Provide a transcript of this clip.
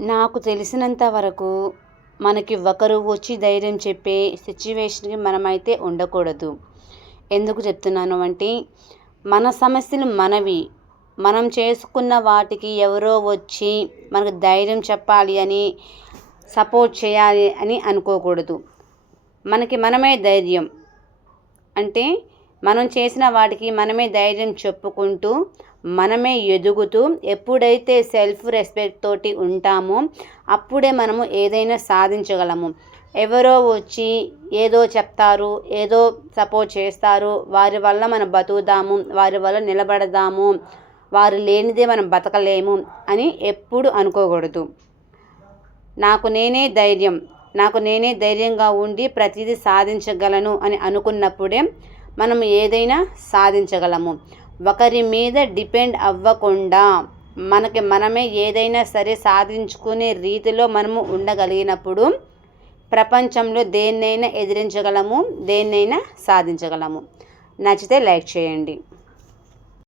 నాకు తెలిసినంత వరకు మనకి ఒకరు వచ్చి ధైర్యం చెప్పే సిచ్యువేషన్కి మనమైతే ఉండకూడదు. ఎందుకు చెప్తున్నాను అంటే మన సమస్యలు మనవి. మనం చేసుకున్న వాటికి ఎవరో వచ్చి మనకు ధైర్యం చెప్పాలి అని సపోర్ట్ చేయాలి అని అనుకోకూడదు. మనకి మనమే ధైర్యం. అంటే మనం చేసిన వాటికి మనమే ధైర్యం చెప్పుకుంటూ మనమే ఎదుగుతూ ఎప్పుడైతే సెల్ఫ్ రెస్పెక్ట్ తోటి ఉంటామో అప్పుడే మనము ఏదైనా సాధించగలము. ఎవరో వచ్చి ఏదో చెప్తారు ఏదో సపోర్ట్ చేస్తారు వారి వల్ల మనం బతుకుదాము వారి వల్ల నిలబడదాము వారు లేనిదే మనం బతకలేము అని ఎప్పుడు అనుకోకూడదు. నాకు నేనే ధైర్యం నాకు నేనే ధైర్యంగా ఉండి ప్రతిదీ సాధించగలను అని అనుకున్నప్పుడే మనం ఏదైనా సాధించగలము. ఒకరి మీద డిపెండ్ అవ్వకుండా మనకి మనమే ఏదైనా సరే సాధించుకునే రీతిలో మనము ఉండగలిగినప్పుడు ప్రపంచంలో దేన్నైనా ఎదిరించగలము దేన్నైనా సాధించగలము. నచ్చితే లైక్ చేయండి.